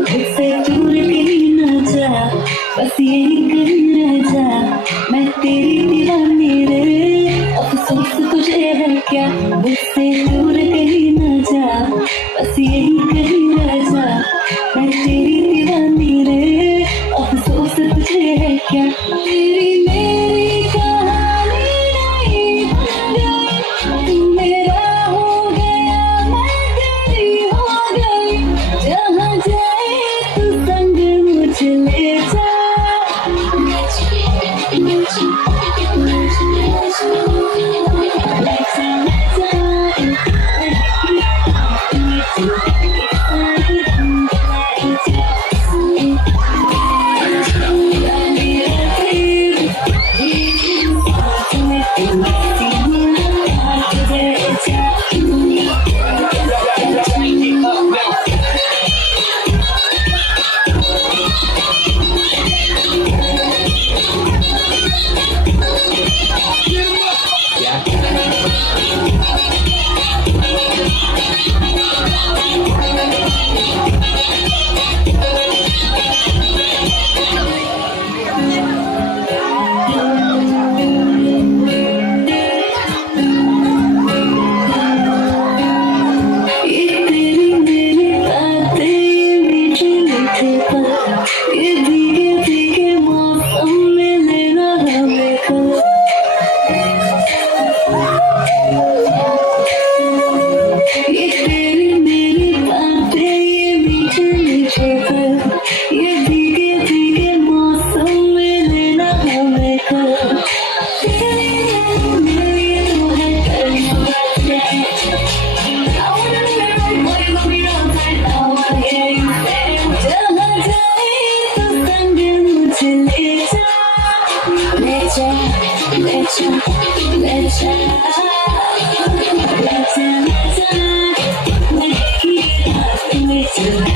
मुझसे दूर कहीं ना जा, बस यही कहीं रह जा, मैं तेरी दीवानी रे, अफसोस तुझे है क्या। मुझसे दूर कहीं ना जा, बस यही कहीं रह जा, मैं तेरी दीवानी रे, अफसोस तुझे है क्या। तेरी मेरी कहानी नहीं बन गई, तू मेरा हो गया, मैं तेरी हो गई, जहाँ जाए तू संग मुझे ले जा। ये भीगे भीगे मौसम में लेना हमें खबर, ये तेरी मेरी बातें ये मीठे मीठे पल, ये भीगे भीगे मौसम में लेना हमें खबर, तेरी मेरी तो है करना बातें। I wanna be right, boy, you gon' be on tight, I wanna hear you say, जहाँ जाए तो संग मुझे ले जा, ले जा, ले जा, ले जा, ले जा, ले जा, मैं तेरी रात में चल